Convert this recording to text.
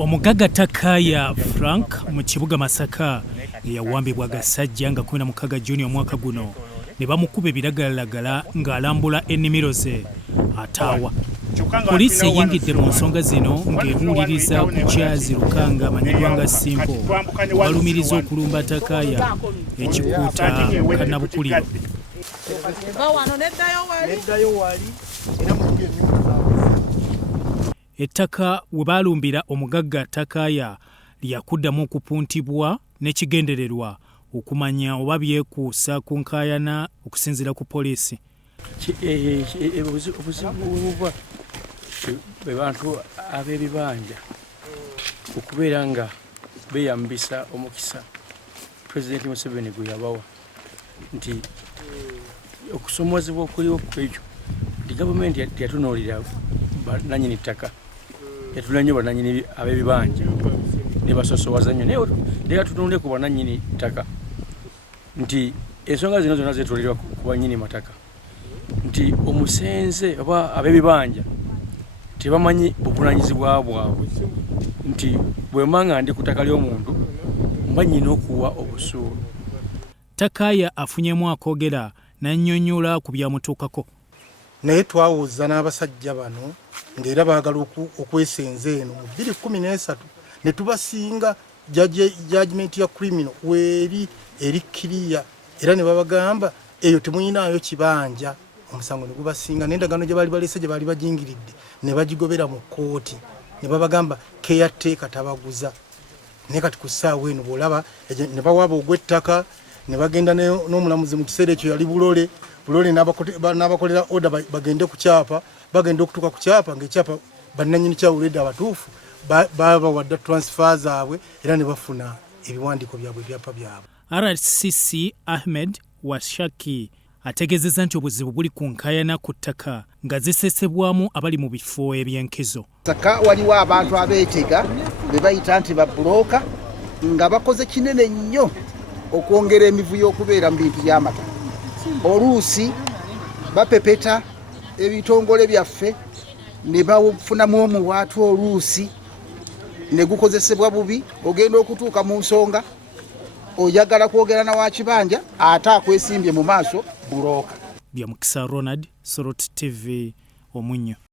Omugagga Takaya Frank mu kibuga Masaka yawambibwa agasajja nga 16 Juni omwaka guno ne bamukuba ebiragalalagala ng'alambula ennimiro ze ataawa. Poliisi eyingidde mu nsonga zino ng'ebuuliriza ku Charles Lukanga amanyiddwa nga Simpo walumiriza okulumba Takaya ekikuuta kannabukuliro. Ettaka we baalumbira omugagga Takaya lyakuddamu okupuntibwa n'ekigendererwa okumanya oba byekuusa ku nkaayana okusinziira ku poliisi. Obuzibu bwe bantu ab'ebibanja okubeera nga beeyambisa omukisa Pulezidenti Museveni gwe yabawa nti okusomozebwa okuliwo kwekyo nti gavumenti yatunuulira bannannyini ttaka yatula nnyo bannannyini ab'ebibanja ne basosowaza nnyo naye yatunuulire ku bannannyini ttaka nti ensonga zino zonna zeetulirwa ku bannyini mataka nti omusenze oba ab'ebibanja tebamanyi buvunaanyizibwa bwabwe nti bwe manga ndi ku ttaka ly'omuntu mba nnyina okuwa obusuulu. Takaya afunyemu akoogera n'annyonnyola ku byamutuukako. Naye twawuza n'abasajja bano ng'era baagala okwesenza eno mu 2013 ne tubasinga judgment ya criminal weeri eri kiriya era ne babagamba eyo temuyinaayo kibanja omusango ne gubasinga n'endagaano gye baali baleese gye baali bajingiridde ne bagigobera mu kkooti ne babagamba keyateeka tabaguza naye kati ku ssaawa eno bw'olaba ne bawaaba ogw'ettaka ne bagenda n'omulamuzi mu kiseera ekyo yali bulole n'abakolera oda bagende ku kyapa bagenda okutuuka ku kyapa ng'ekyapa bannannyini kyawuledde abatuufu babawadde transfer zaabwe era ne bafuna ebiwandiiko byabwe ebyapa byabwe. RCC Ahmed Washaki ategeezezza nti obuzibu buli ku nkaayana ku ttaka nga zisesebwamu abali mu bifo eby'enkizo. Saka waliwo abantu abeetega be bayita nti babulooka nga bakoze kinene nnyo okwongera emivuyo okubeera mu bintu by'amata. Oluusi bapepeta ebitongole byaffe ne bafunamu omuwaatu oluusi ne gukozesebwa bubi ogenda okutuuka mu nsonga oyagala kwogera na wakibanja ate akwesimbye mu maaso bulooka. Byamukisa Ronald, Sorot TV, Omunyo.